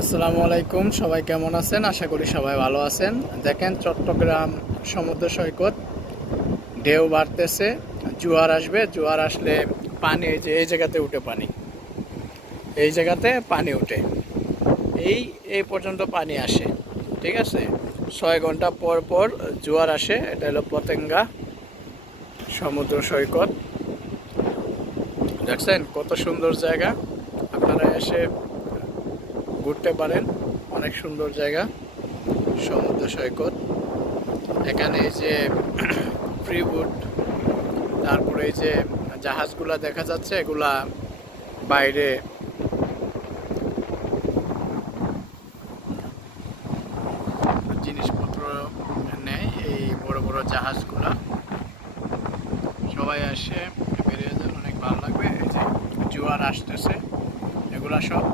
আসসালামু আলাইকুম, সবাই কেমন আছেন? আশা করি সবাই ভালো আছেন। দেখেন চট্টগ্রাম সমুদ্র সৈকত ঢেউ বাড়তেছে, জোয়ার আসবে। জোয়ার আসলে পানি এই জায়গাতে উঠে, এই জায়গাতে পানি উঠে, এই পর্যন্ত পানি আসে। ঠিক আছে, 6 ঘন্টা পর পর জোয়ার আসে। এটা হলো পতেঙ্গা সমুদ্র সৈকত। দেখছেন কত সুন্দর জায়গা, আপনারা এসে ঘুরতে পারেন। অনেক সুন্দর জায়গা সমুদ্র সৈকত। এখানে এই যে ফ্রিবুট, তারপরে এই যে জাহাজগুলা দেখা যাচ্ছে, এগুলা বাইরে জিনিসপত্র নেয়। এই বড় বড় জাহাজগুলা সবাই আসে, বেরিয়ে যান, অনেক ভালো লাগবে। এই যে জোয়ার আসতেছে, এগুলা সব